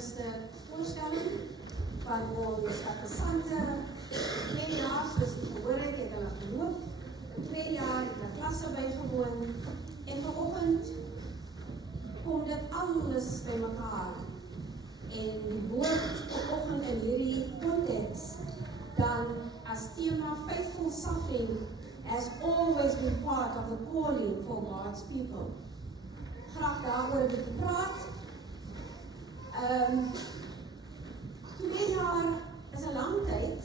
eerste voorstelling van ons interessante 2 jaar, soos ek gehoor het hulle geloop. 2 jaar het hulle klasse bygewoon en vanoggend kom dit alles by mekaar. En die woord vanoggend in hierdie konteks dan as tema faithful suffering has always been part of the calling for God's people. Graag daaroor 'n bietjie praat. 2 jaar is 'n lang tyd,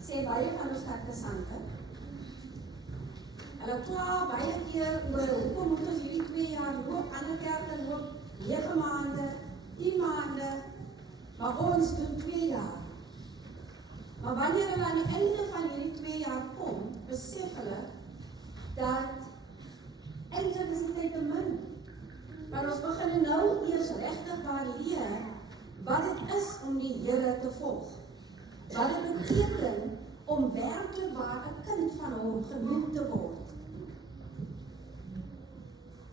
sê baie van ons kerkgesante. Hulle kla baie keer oor hoekom moet ons hierdie 2 jaar loop, ander kerke loop 9 maande, 10 maande, maar ons doen 2 jaar. Maar wanneer hulle aan die einde van hierdie 2 jaar kom, besef hulle dat eintlik is die tyd te min. Maar ons begin nou eers regtig daar leer wat dit is om die Here te volg. Wat dit beteken om werklik waar 'n kind van hom genoem te word.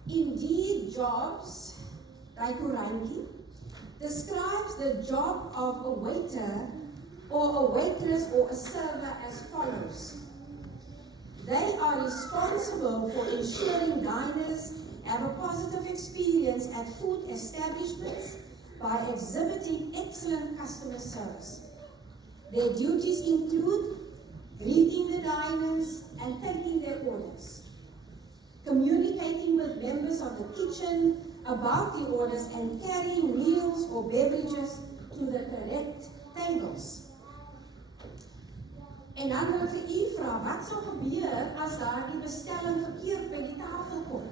Indeed, Jobs, daai koerantjie, describes the job of a waiter or a waitress or a server as follows. They are responsible for ensuring diners have a positive experience at food establishments by exhibiting excellent customer service. Their duties include greeting the diners and taking their orders, communicating with members of the kitchen about the orders and carrying meals or beverages to the correct tables. En dan wil ek vir u vra, wat sal gebeur as daar die bestelling verkeerd by die tafel kom?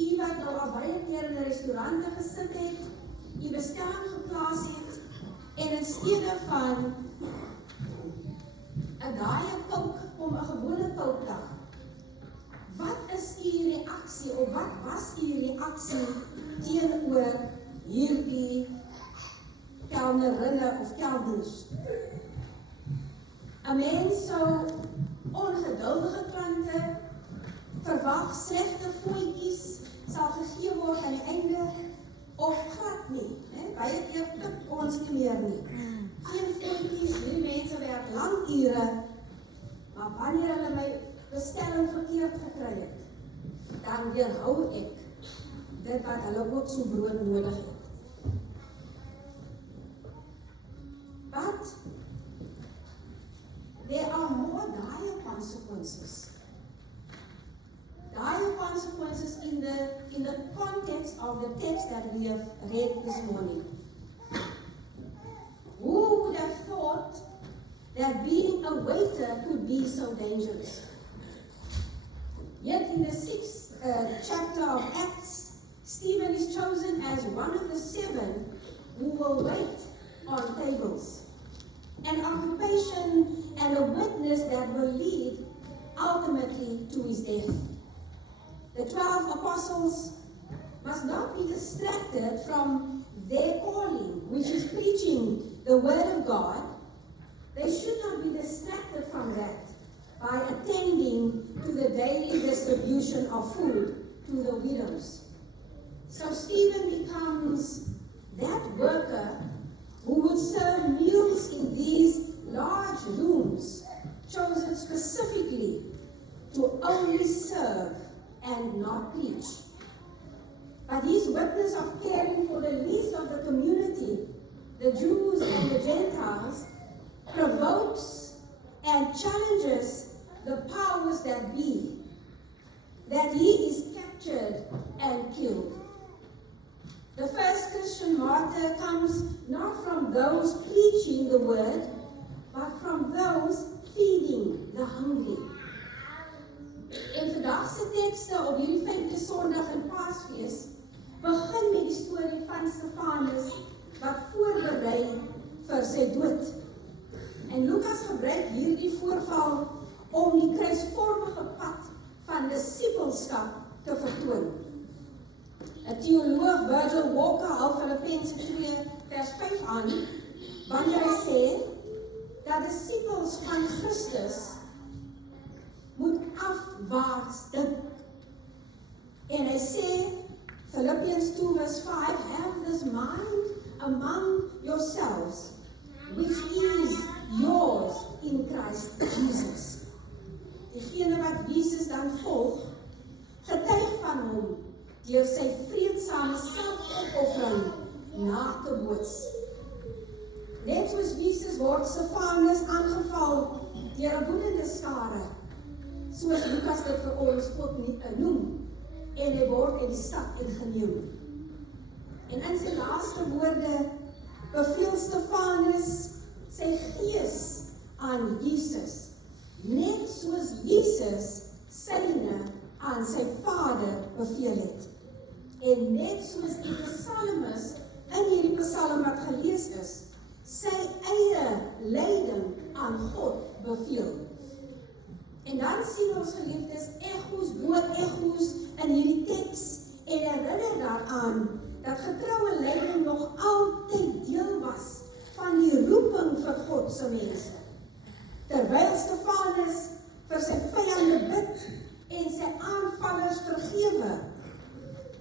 U wat nou al baie keer in 'n restaurant gesit het, u bestelling geplaas het, en in steede van 'n daai Coke kom 'n gewone Coke daar. Wat is u reaksie, of wat was u reaksie teenoor hierdie kelnerinne of kelners? 'n Mens sou ongeduldige klante verwag, slegte voetjies sal gegee word aan die einde, of glad nie. Baie keer tip ons nie meer nie. Geen voetjies, hierdie mense werk lang ure, maar wanneer hulle my bestelling verkeerd gekry het, dan weerhou ek dit wat hulle ook so brood nodig het. But there are more dire consequences. Dire consequences in the context of the text that we have read this morning. Who would have thought that being a waiter could be so dangerous? Yet in the 6th chapter of Acts, Stephen is chosen as one of the 7 who will wait on tables. An occupation and a witness that will lead ultimately to his death. The 12 apostles must not be distracted from their calling, which is preaching the word of God. They should not be distracted from that by attending to the daily distribution of food to the widows. So Stephen becomes that worker who would serve meals in these large rooms, chosen specifically to only serve and not preach. But his witness of caring for the least of the community, the Jews and the Gentiles, provokes and challenges the powers that be, that he is captured and killed. The first Christian martyr comes not from those preaching the word, but from those feeding the hungry. En vandag se tekste op hierdie 5de Sondag in Paasfees begin met die storie van Stefanus wat voorberei vir sy dood. En Lukas gebruik hierdie voorval om die kruisvormige pad van disippelskap te vertoon. 'n Teoloog, Virgil Walker, hou Filippense 2 vers 5 aan, wanneer hy sê dat disippels van Christus moet afwaarts dink. En hy sê, Philippians 2 verse 5, have this mind among yourselves, which is yours in Christ Jesus. Diegene wat Jesus dan volg, getuig van hom deur sy vreedsame selfopoffering na te boots. Net soos Jesus word Stefanus aangeval deur 'n woedende skare, soos Lukas dit vir ons ook noem, en hy word uit die stad uitgeneem. En in sy laaste woorde beveel Stefanus sy gees aan Jesus, net soos Jesus syne aan sy Vader beveel het. En net soos die psalmis in hierdie psalm wat gelees is, sy eie lyding aan God beveel. En dan sien ons geliefdes egos bo egos in hierdie teks en herinner daaraan dat getroue lyding nog altyd deel was van die roeping vir God se mense. Terwyl Stefanus vir sy vyande bid en sy aanvallers vergewe,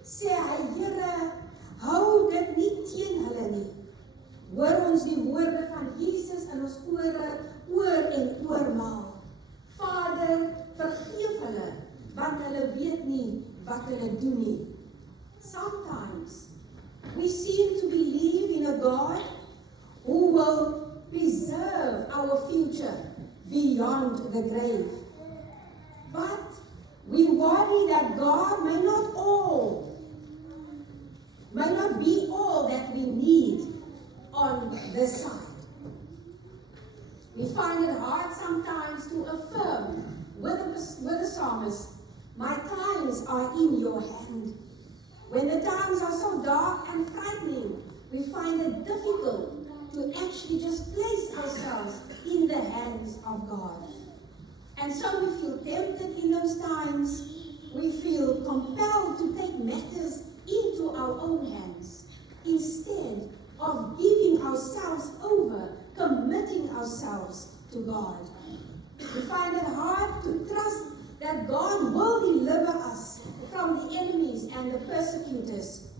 sê hy, Here, hou dit nie teen hulle nie. Hoor ons die woorde van Jesus in ons ore, oor en oormaal. Vader, vergeef hulle, want hulle weet nie wat hulle doen nie. Sometimes we seem to believe in a God who will preserve our future beyond the grave. But we worry that God may not be all that we need on this side. We find it hard sometimes to affirm with the psalmist, my times are in your hand. When the times are so dark and frightening, we find it difficult to actually just place ourselves in the hands of God. And so we feel tempted in those times. We feel compelled to take matters into our own hands instead of giving ourselves over, committing ourselves to God. We find it hard to trust that God will deliver us from the enemies and the persecutors.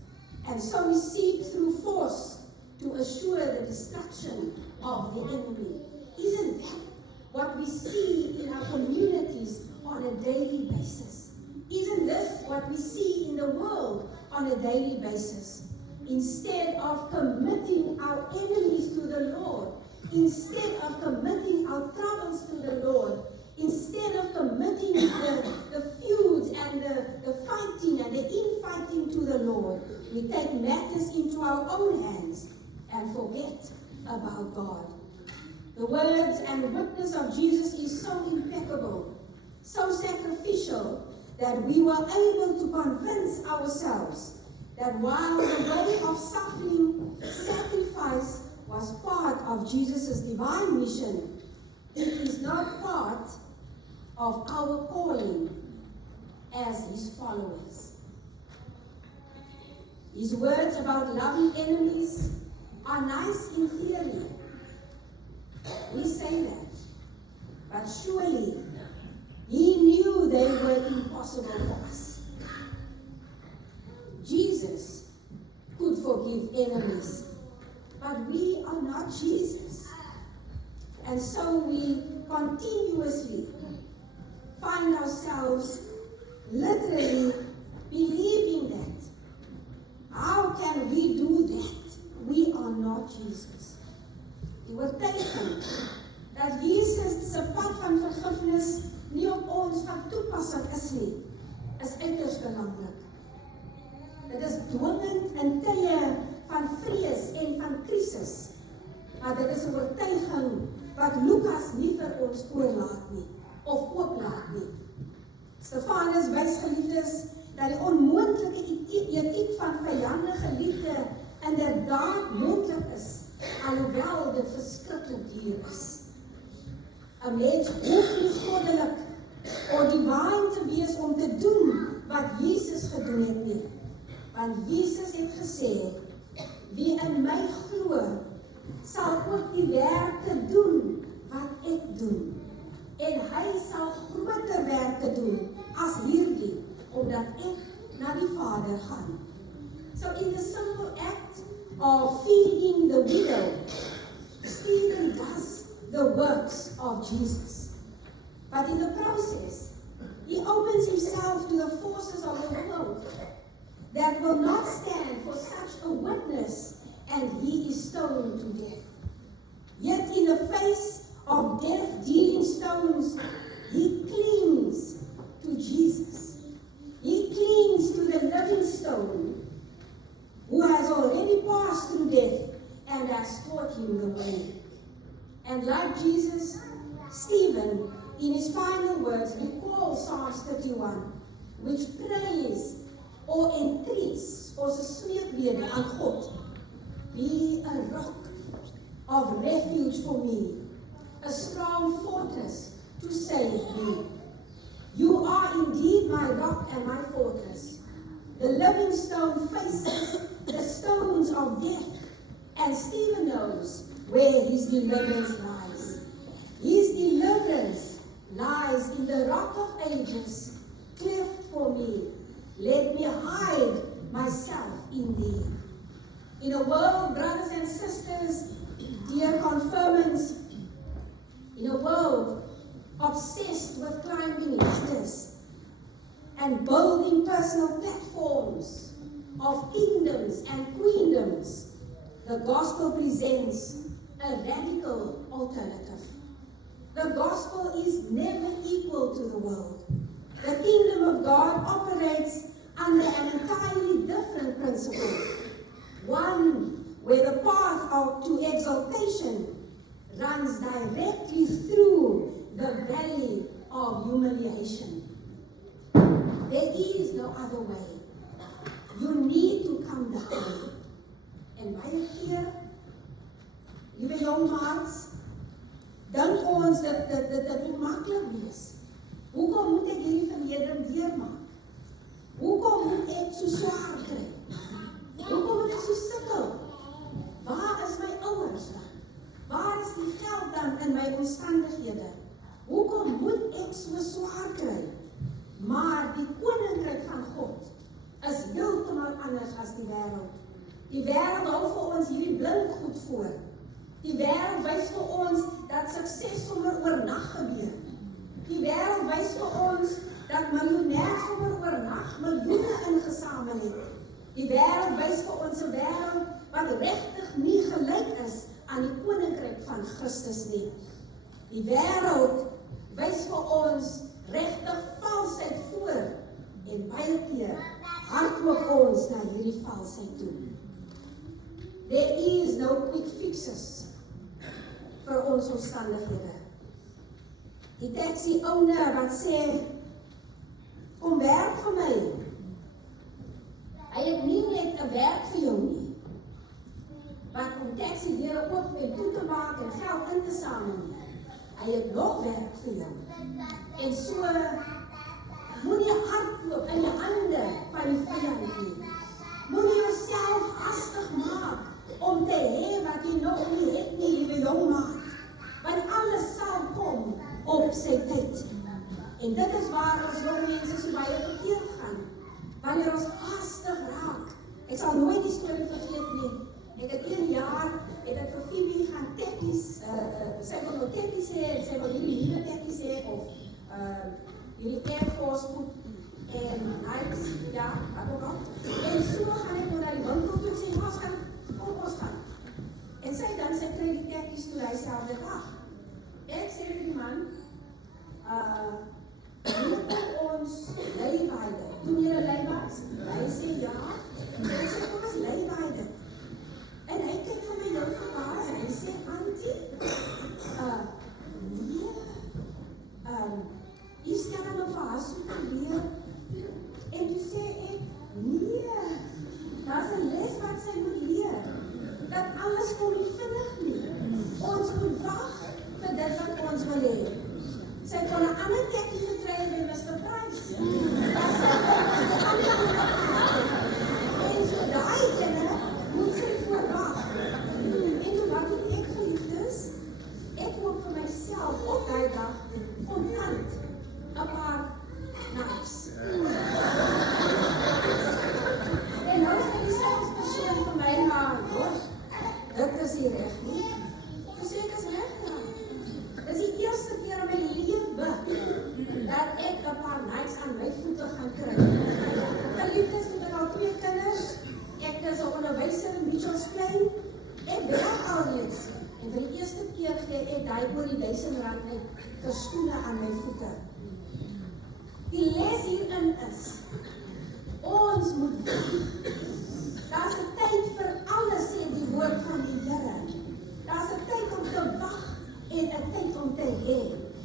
And so we seek through force to assure the destruction of the enemy. Isn't that what we see in our communities on a daily basis? Isn't this what we see in the world on a daily basis? Instead of committing our enemies to the Lord, instead of committing our troubles to the Lord, instead of committing the feuds and the fighting and the infighting to the Lord, we take matters into our own hands and forget about God. The words and witness of Jesus is so impeccable, so sacrificial, that we were able to convince ourselves that while the way of suffering sacrifice was part of Jesus' divine mission, it is not part of our calling as his followers. His words about loving enemies are nice in theory. We say that. But surely, he knew they were impossible for us. Jesus could forgive enemies, but we are not Jesus. And so we continuously find ourselves literally believing that. How can we do that? We are not Jesus. Die oortuiging dat Jesus se pad van vergifnis nie op ons van toepassing is nie, is uiters belangrik. Dit is dwingend in tye van vrees en van krisis, maar dit is 'n oortuiging wat Lukas nie vir ons oorlaat nie, of ooplaat nie. Stefanus wys geliefdes dat die onmoontlike etiek van vyandige liefde inderdaad moontlik is, alhoewel dit verskriklik duur is. 'n Mens hoef nie goddelik of divine te wees om te doen wat Jesus gedoen het nie. Want Jesus het gesê, wie in my glo, sal ook die werke doen wat ek doen. En hy sal groter werke doen as hierdie, omdat ek na die Vader gaan. So in the simple act of feeding the widow, Stephen does the works of Jesus. But in the process, he opens himself to the forces of the world that will not stand for such a witness, and he is stoned to death. Yet in the face of death-dealing stones, he clings to Jesus. He clings to the living stone who has already passed through death and has taught him the way. And like Jesus, Stephen, in his final words, recalls Psalms 31, which prays or entreats or smeekbede aan God. Be a rock of refuge for me, a strong fortress to save me. You are indeed my rock and my fortress. The living stone faces the stones of death, and Stephen knows where his deliverance lies. His deliverance lies in the rock of ages, cleft for me. Let me hide myself in thee. In a world, brothers and sisters, dear confirmants, in a world obsessed with climbing ladders and building personal platforms of kingdoms and queendoms, the gospel presents a radical alternative. The gospel is never equal to the world. The kingdom of God operates under an entirely different principle, one where the path to exaltation runs directly through the valley of humiliation. There is no other way. You need to come down. En baie keer, liewe jong maats, dink ons dat dit maklik wees. Hoekom moet ek hierdie vernedering deurmaak? Hoekom moet ek so swaar kry? Hoekom moet ek so sukkel? Waar is my ouers dan? Waar is die geld dan in my omstandighede? Hoekom moet ek so swaar kry? Maar die koninkryk van God is heeltemal anders as die wêreld. Die wêreld hou vir ons hierdie blink goed voor. Die wêreld wys vir ons dat sukses sommer oornag gebeur. Die wêreld wys vir ons dat miljonêers sommer oornag miljoene ingesamel het. Die wêreld wys vir ons 'n wêreld wat regtig nie gelyk is aan die koninkryk van Christus nie. Die wêreld wys vir ons regtig valsheid voor, en baie keer hardloop ons na hierdie valsheid toe. There is no quick fixes vir ons omstandighede. Die taxi owner wat sê, kom werk vir my. Hy het nie net 'n werk vir jou nie, wat om taxi deure oop en toe te maak en geld in te samel nie. Hy het nog werk vir jou. En so moenie hardloop in die hande van die vyand nie. Moenie jouself hastig maak om te hê wat jy nog nie het nie, liewe jong maat. Want alles sal kom op sy tyd. En dit is waar ons jong mense so baie verkeerd gaan. Wanneer ons hastig raak. Ek sal nooit die storie vergeet nie. Ek het 1 jaar, het ek vir Phoebe gaan tekkies, sy wil nou tekkies hê, sy wil hierdie nieuwe tekkies hê, of hierdie Air Force goed, en Nikes, ja, wat ook al. En so gaan ek nou na die winkel toe, sê, kom ons gaan. En sy dan, sy kry die tekkies toe, hy sê alweer, ek sê vir die man, ons leiwaarde, doen jy 'n leiwaarde? Hy sê ja, en hy sê, kom ons leiwaarde. En hy kyk vir my heel verbaas, en hy sê, auntie, nee, jy stel dan nou vir haar so te leer. En toe sê ek, nee, daar is 'n les wat sy moet leer, dat alles kom nie vinnig nie. Ons moet wag vir dit wat ons wil hê. Sy kon 'n ander tekkie gekry by Mr. Price. Daar sê ek, die ander moet gekry. Geliefdes, ek het al 2 kinders. Ek is 'n onderwyser in Mitchells Plain. Ek werk alreeds. En vir die eerste keer gee ek daai oor die R1000 uit vir skoene aan my voete. Die les hierin is, ons moet wag. Daar's 'n tyd vir alles, sê die woord van die Here. Daar's 'n tyd om te wag en 'n tyd om te hê.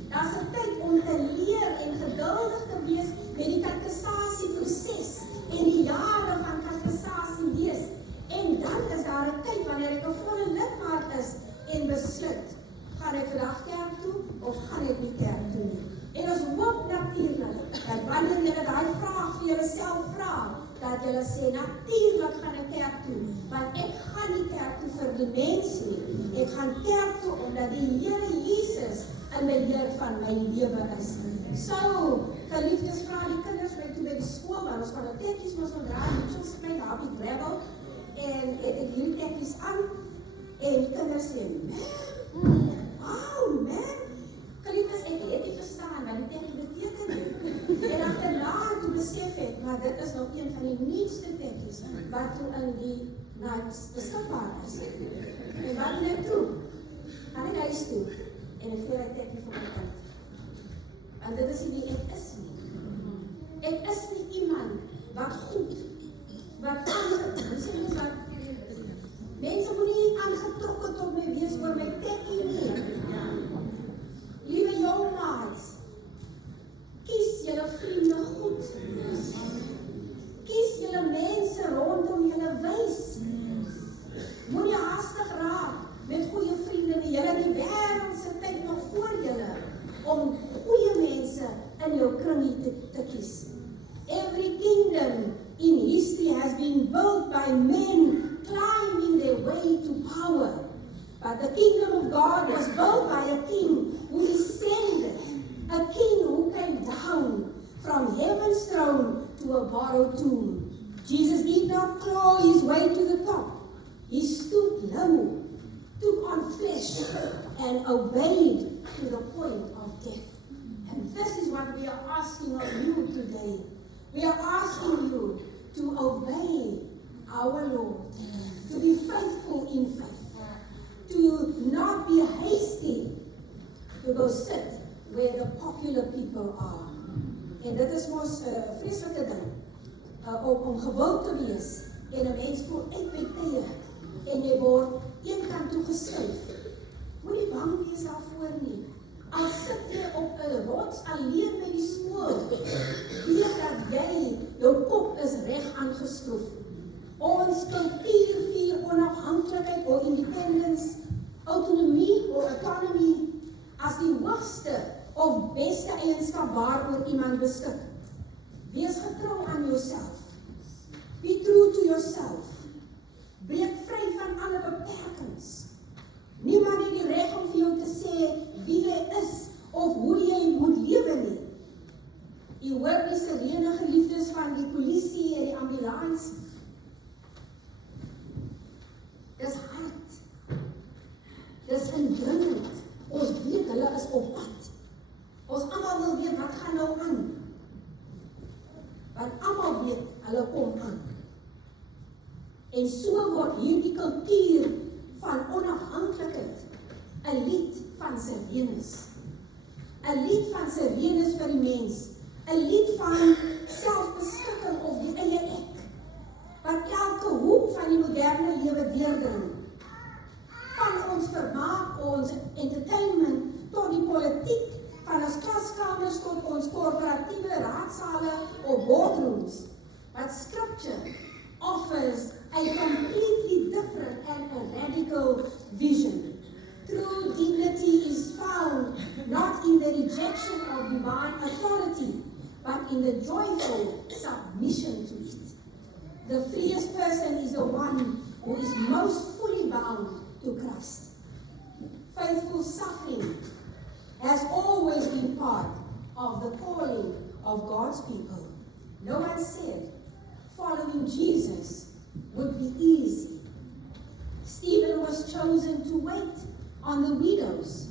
Daar's 'n tyd om te leer en geduldig te wees met die katekisasieproses en die jare van katekisasie lees. En dan is daar 'n tyd wanneer ek 'n volle lidmaat is en besluit, gaan ek vandag kerk toe of gaan ek nie kerk toe nie? En ons hoop natuurlik dat wanneer jy daai vraag vir jouself vra, dat jy sê, natuurlik gaan ek kerk toe, want ek gaan nie kerk toe vir die mens nie. Ek gaan kerk toe omdat die Here Jesus in my Heer van my lewe is. So, geliefdes, vra die kinders my toe by die skool, want ons gaan 'n tekkies moes dra, Mitchells Plain, daar op die gravel, en ek hierdie tekkies aan, en die kinders sê, wow, man, geliefdes, ek het nie verstaan wat die tekkie beteken nie. En agterna toe besef ek, maar dit is nog een van die nuutste tekkies wat toe in die nights beskikbaar is. En wat doen ek toe? Gaan ek huis toe en ek gee die tekkie vir my kind. Want dit is nie wie ek is nie. Ek is nie iemand wat goed, wat mense moet nie aangetrokken tot my wees oor my tekkie nie. Liewe jong maats, kies julle vriende goed. Kies julle mense rondom julle wys. Moenie haastig raak met goeie vriende nie. Julle die wêreld se tyd nog voor julle om goeie mense in jou kringie te kies. Every kingdom in history has been built by men climbing their way to power. But the kingdom of God was built by a king who descended, a king who came down from heaven's throne to a borrowed tomb. Jesus did not claw his way to the top. He stooped low, took on flesh, and obeyed to the point of death. And this is what we are asking of you today. We are asking you to obey our Lord, to be faithful in faith, to not be hasty, to go sit where the popular people are. En dit is ons vreeslike ding, om gewild te wees, en 'n mens voel uit by tye, en jy word een kant toe geskuif. Moenie bang wees daarvoor nie. Al sit jy op 'n rots alleen by die skool, weet dat jy, jou kop is reg aangeskroef. Ons kultuur vier onafhanklikheid of independence, autonomie of autonomy as die hoogste of beste eienskap waaroor iemand beskik. Wees getrou aan jouself. Be true to yourself. Breek vry van alle beperkings. Niemand het die reg om vir jou te sê wie jy is of hoe jy moet lewe nie. Jy hoor die sirene geliefdes van die polisie en die ambulans. Dis hard. Dis indringend. Ons weet hulle is op pad. Ons almal wil weet wat gaan nou aan. Want almal weet hulle kom aan. En so word hierdie kultuur van onafhanklikheid 'n lied van sirenes. 'n lied van sirenes vir die mens. 'n lied van selfbeskikking of die eie ek. Wat elke hoek van die moderne lewe deurdring. Van ons vermaak, ons entertainment, tot die politiek, van ons klaskamers tot ons korporatiewe raadsale of boardrooms. But scripture offers a completely different and a radical vision. True dignity is found not in the rejection of divine authority, but in the joyful submission to it. The freest person is the one who is most fully bound to Christ. Faithful suffering has always been part of the calling of God's people. No one said following Jesus would be easy. Stephen was chosen to wait on the widows,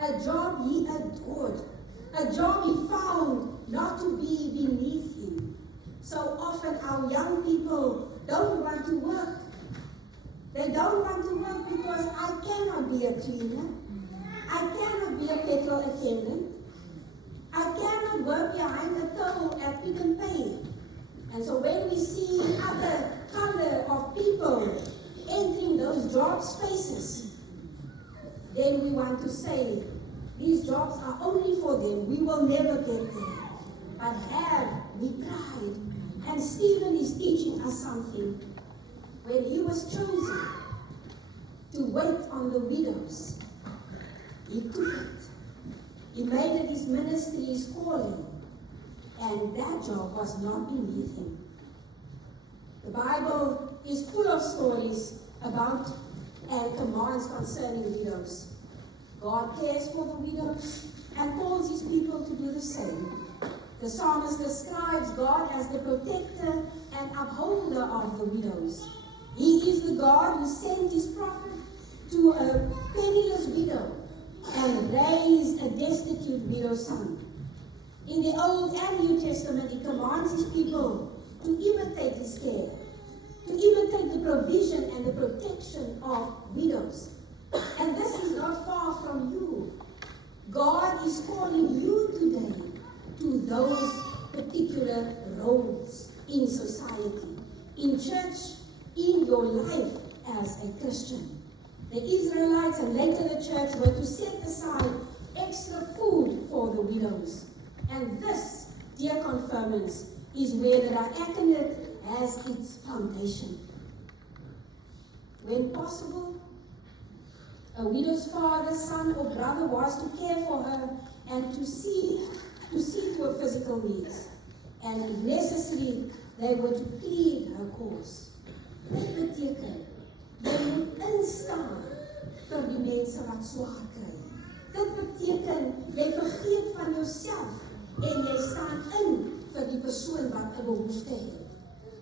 a job he adored, a job he found not to be beneath him. how young people don't want to work. They don't want to work because I cannot be a cleaner. I cannot be a petrol attendant. I cannot work behind the till at Pick n Pay. And so when we see other color of people entering those job spaces, then we want to say, these jobs are only for them. We will never get there. But have we tried? And Stephen is teaching us something. When he was chosen to wait on the widows, he took it. He made it his ministry, his calling. And that job was not beneath him. The Bible is full of stories about and commands concerning widows. God cares for the widows and calls his people to do the same. The psalmist describes God as the protector and upholder of the widows. He is the God who sent his prophet to a penniless widow and raised a destitute widow's son. In the Old and New Testament, he commands his people to imitate his care, to imitate the provision and the protection of widows. And this is not far from you. God is calling you today to those particular roles in society, in church, in your life as a Christian. The Israelites and later the church were to set aside extra food for the widows. And this, dear confirmants, is where the diaconate has its foundation. When possible, a widow's father, son, or brother was to care for her and to see to her physical needs. And if necessary, they were to plead her cause. Dit beteken, jy moet instaan vir die mense wat swaar kry. Dit beteken, jy vergeet van jouself en jy staan in vir die persoon wat 'n behoefte het.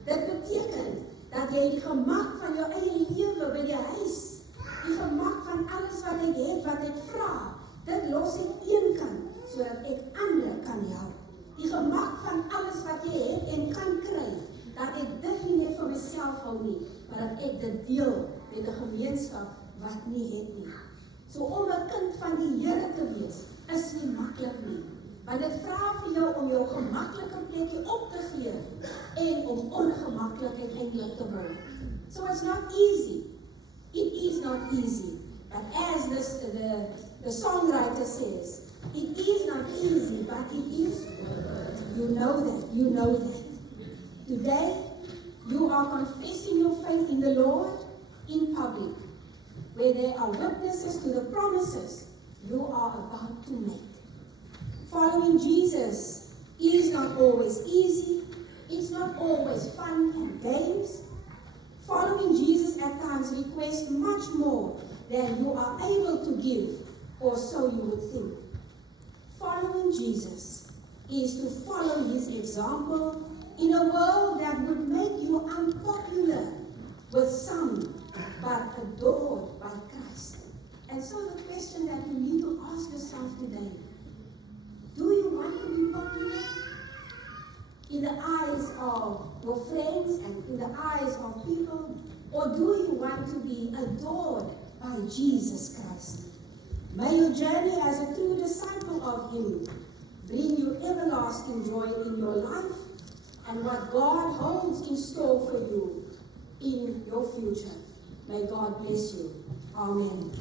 Dit beteken dat jy die gemak van jou eie lewe by die huis, die gemak van alles wat ek het, wat ek vra, dit los ek eenkant, sodat ek ander kan help. Die gemak van alles wat jy het en kan kry, dat ek dit nie net vir myself hou nie, maar dat ek dit deel met 'n gemeenskap wat nie het nie. So om 'n kind van die Here te wees, is nie maklik nie. Want dit vra vir jou om jou gemaklike plekkie op te gee en om ongemaklik uiteindelik te word. So it's not easy. It is not easy. But as the songwriter says, it is not easy, but it is. You know that. Today, you are confessing your faith in the Lord in public, where there are witnesses to the promises you are about to make. Following Jesus is not always easy. It's not always fun and games. Following Jesus at times requests much more than you are able to give, or so you would think. Following Jesus is to follow his example in a world that would make you unpopular with some, but adored by Christ. And so the question that you need to ask yourself today, do you want to be popular in the eyes of your friends and in the eyes of people? Or do you want to be adored by Jesus Christ? May your journey as a true disciple of him bring you everlasting joy in your life and what God holds in store for you in your future. May God bless you. Amen.